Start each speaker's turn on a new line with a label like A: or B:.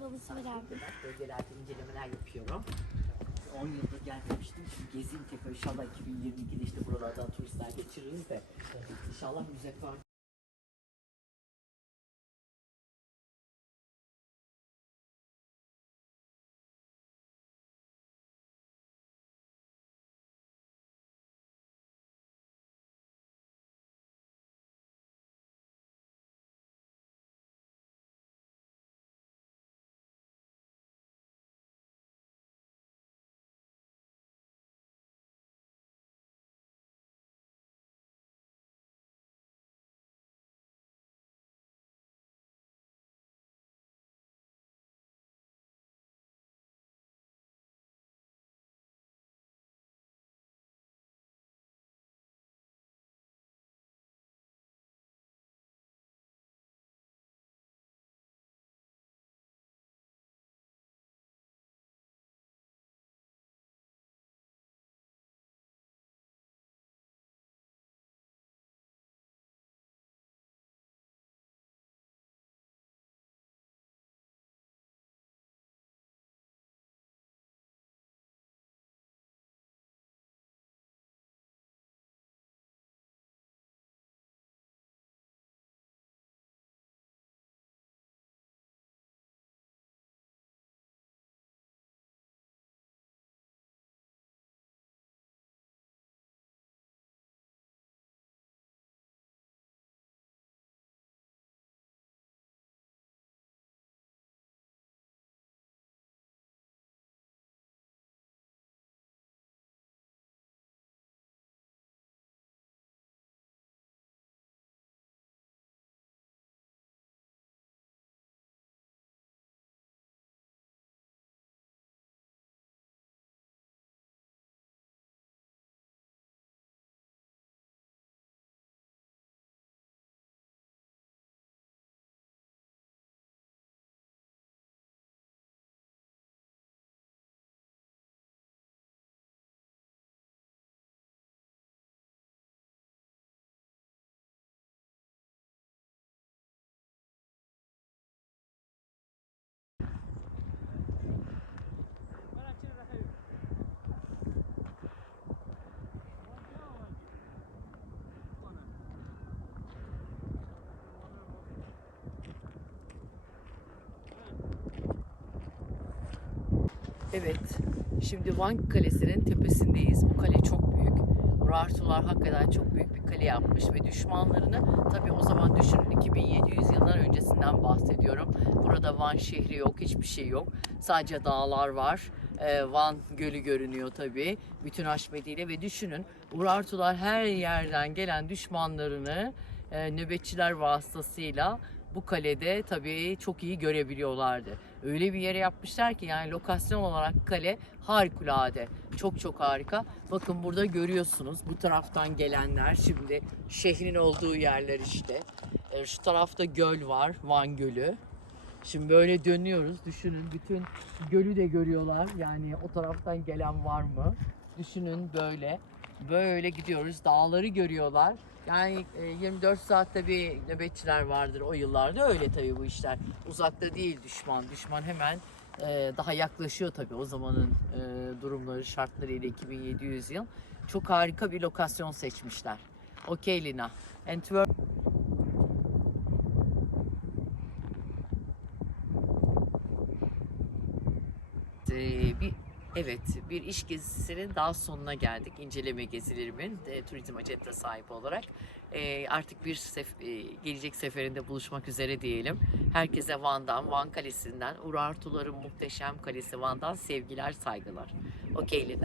A: Var abi.
B: Bölgelerde incelemeler yapıyorum. 10 yıldır gelmemiştim. Şimdi gezeyim tekrar inşallah 2022'de işte buralardan turistler geçiririz de. İnşallah müze var. Evet, şimdi Van Kalesi'nin tepesindeyiz. Bu kale çok büyük. Urartular hakikaten çok büyük bir kale yapmış ve düşmanlarını tabii o zaman düşünün 2700 yıllar öncesinden bahsediyorum. Burada Van şehri yok, hiçbir şey yok. Sadece dağlar var. Ee, Van Gölü görünüyor tabii bütün haşmetiyle ve düşünün Urartular her yerden gelen düşmanlarını e, nöbetçiler vasıtasıyla bu kalede tabii çok iyi görebiliyorlardı. Öyle bir yere yapmışlar ki yani lokasyon olarak kale harikulade. Çok çok harika. Bakın burada görüyorsunuz bu taraftan gelenler şimdi şehrin olduğu yerler işte. E, Şu tarafta göl var, Van Gölü. Şimdi böyle dönüyoruz. Düşünün bütün gölü de görüyorlar. Yani o taraftan gelen var mı? Düşünün böyle. Böyle gidiyoruz. Dağları görüyorlar. Yani e, 24 saatte bir nöbetçiler vardır o yıllarda. Öyle tabii bu işler. Uzakta değil düşman. Düşman hemen e, daha yaklaşıyor tabii o zamanın e, durumları, şartlarıyla 2700 yıl. Çok harika bir lokasyon seçmişler. Okey Lina. Antwerp Ee, bir evet bir iş gezisinin daha sonuna geldik. İnceleme gezilerimin e, turizm acenta sahibi olarak. E, artık bir sef- e, gelecek seferinde buluşmak üzere diyelim. Herkese Van'dan, Van Kalesi'nden, Urartuların muhteşem kalesi Van'dan sevgiler, saygılar. Okey Linda.